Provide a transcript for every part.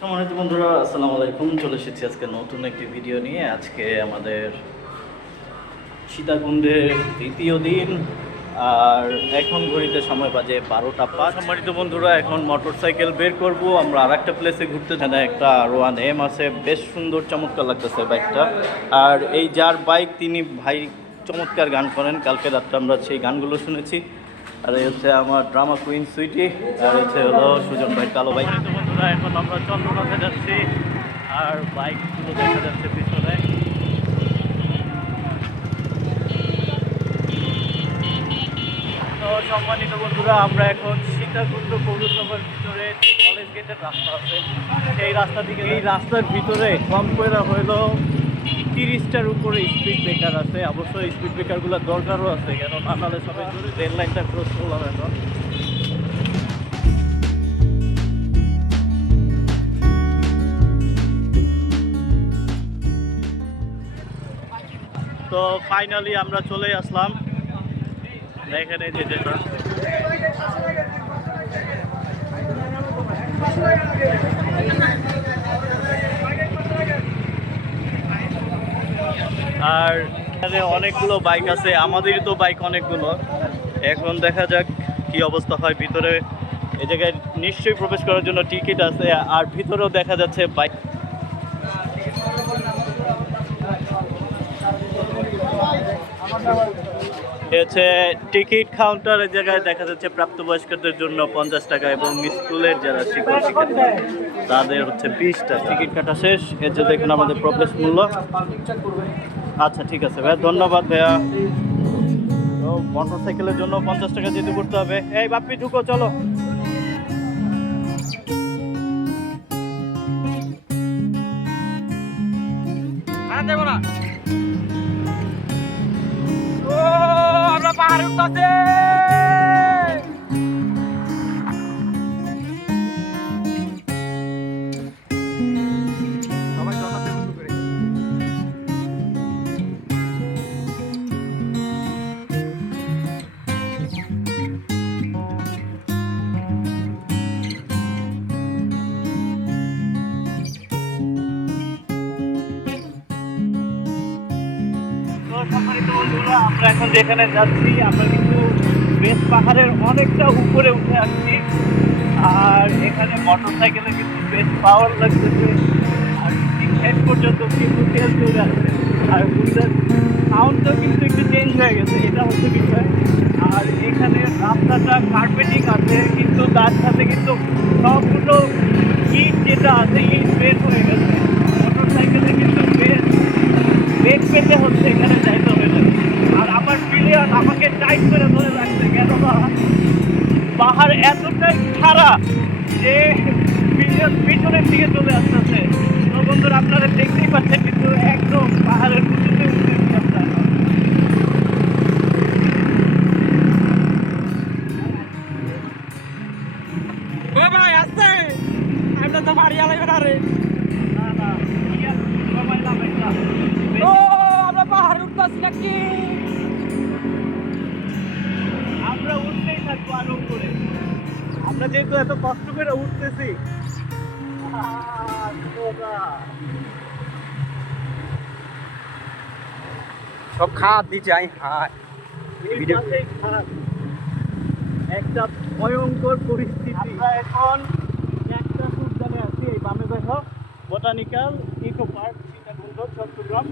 সম্মানিত বন্ধুরা, আসসালামু আলাইকুম। চলে এসেছি আজকে নতুন একটি ভিডিও নিয়ে। আজকে আমাদের সীতাকুণ্ডের দ্বিতীয় দিন, আর এখন ঘড়িতে সময় বাজে 12টা 5। সম্মানিত বন্ধুরা, এখন মোটরসাইকেল বের করব। আমরা আর একটা প্লেসে ঘুরতে যাই। একটা R1M আছে, বেশ সুন্দর চমৎকার লাগতেছে বাইকটা। আর এই যার বাইক তিনি ভাই চমৎকার গান করেন। কালকে রাত্রে আমরা সেই গানগুলো শুনেছি। আর এই হচ্ছে আমার ড্রামা কুইন সুইটি, আর হচ্ছে হলো সুজন ভাই কালো বাইক। তো বন্ধুরা, এখন আমরা চন্দ্রনাথে যাচ্ছি, আর বাইকগুলো দেখা যাচ্ছে পিছনে। তো সম্মানিত বন্ধুরা, আমরা এখন সীতাকুণ্ড পৌরসভার ভিতরে কলেজ গেটের রাস্তা আছে, সেই রাস্তা থেকে এই রাস্তার ভিতরে কম করে হইলো 30টার উপরে স্পিড ব্রেকার আছে। অবশ্যই স্পিড ব্রেকারগুলো দরকারও আছে, কেন না হলে সবাই রেল লাইনটা ক্রস করলাম এখন। তো ফাইনালি আমরা চলে আসলাম। দেখেন এই যে যেটা আর এখানে অনেকগুলো বাইক আছে, আমাদেরই তো বাইক অনেকগুলো। এখন দেখা যাক কি অবস্থা হয় ভিতরে। এই জায়গায় নিশ্চয়ই প্রবেশ করার জন্য টিকিট আছে, আর ভিতরেও দেখা যাচ্ছে বাইক। হচ্ছে টিকিট কাউন্টারের জায়গায় দেখা যাচ্ছে প্রাপ্তবয়স্কদের জন্য 50 টাকা এবং স্কুলের যারা শিক্ষক শিক্ষার্থী তাদের হচ্ছে 20 টাকা। টিকিট কাটা শেষ। এর যে দেখুন আমাদের প্রবেশ মূল্য। আচ্ছা ঠিক আছে ভাইয়া, ধন্যবাদ ভাইয়া। তো মোটর সাইকেলের জন্য 50 টাকা যেতে করতে হবে। এই বাপ্পি ঢুকো, চলো। দেবো না, ও আমরা পাহাড়ে উঠতেছে। সম্মানিত বন্ধুরা, আমরা এখন যেখানে যাচ্ছি আমরা কিন্তু বেশ পাহাড়ের অনেকটা উপরে উঠে আসছি। আর এখানে মোটর সাইকেলে কিন্তু বেশ পাওয়ার লাগতেছে, আর শেষ পর্যন্ত কিন্তু তেল চলে আসছে। আর বুঝলেন সাউন্ডটাও কিন্তু একটু চেঞ্জ হয়ে গেছে, এটা হচ্ছে বিষয়। আর এখানে রাস্তাটা কার্পেটিং আছে, কিন্তু তার সাথে কিন্তু সবগুলো ইট যেটা আছে ইট বের হয়ে গেছে। মোটর সাইকেলে কিন্তু বেশ বেগ পেতে হচ্ছে এখানে যাইতে হলে। আর আমার প্লেয়ার আমাকে টাইট করে ধরে রাখছে, কেননা পাহাড় এতটাই খারাপ যে প্লেয়ার পিছনের দিকে চলে আসতেছে। তো বন্ধুরা, আপনারা দেখতেই পাচ্ছেন কিন্তু একদম পাহাড়ের উঁচুতে উঠতে রাস্তা। ও ভাই আসছে, আমরা তো বাড়ি আলাইবে না রে। না না, সময় লাগে না। ও আমরা পাহাড়ে উঠতেছি নাকি? আমরা উঠতেই থাকবো আরো উপরে। আমরা যেহেতু এত কষ্ট করে উঠতেছি। সব খাত দিচ্ছে আমি হায় খারাপ একটা ভয়ঙ্কর পরিস্থিতি। আমরা এখন একটা উদ্যানে আছি, এই বামে দেখো botanical eco park Sitakunda Chittagong.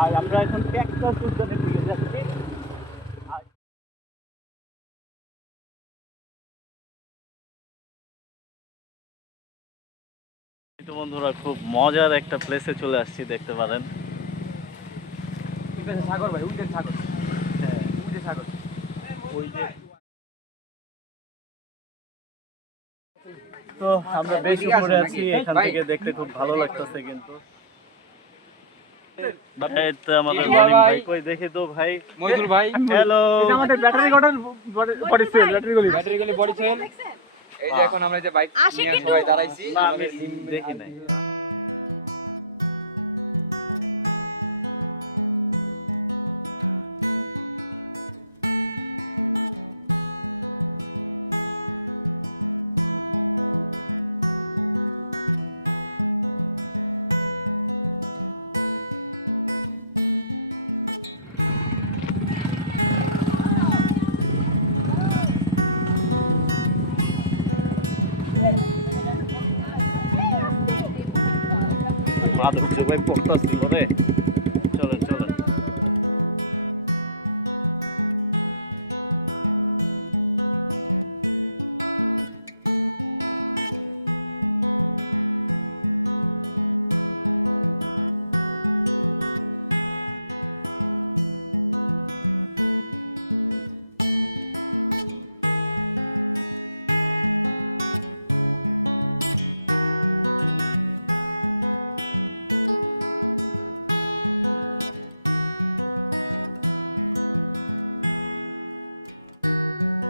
আর আমরা এখন ক্যাকটাস উদ্যানের দিকে যাচ্ছি। তো বন্ধুরা, খুব মজার একটা প্লেসে চলে আসছি, দেখতে পারেন। সাগর ভাই, উঠেন সাগর। হ্যাঁ, উঠে সাগর। ওই যে তো আমরা বেশ উপরে আছি, এখান থেকে দেখতে খুব ভালো লাগতেছে। কিন্তু এই তো আমাদের মনিম ভাই, কই দেখি তো ভাই। মইদুল ভাই, হ্যালো। এটা আমাদের ব্যাটারি গঠন বডি সেল, ব্যাটারি গুলি বডি সেল। এই যে এখন আমরা যে বাইক নিয়ে সবাই দাঁড়াইছি, না আমি দেখি নাই। মাদক জবাই পড়তাছিল রে।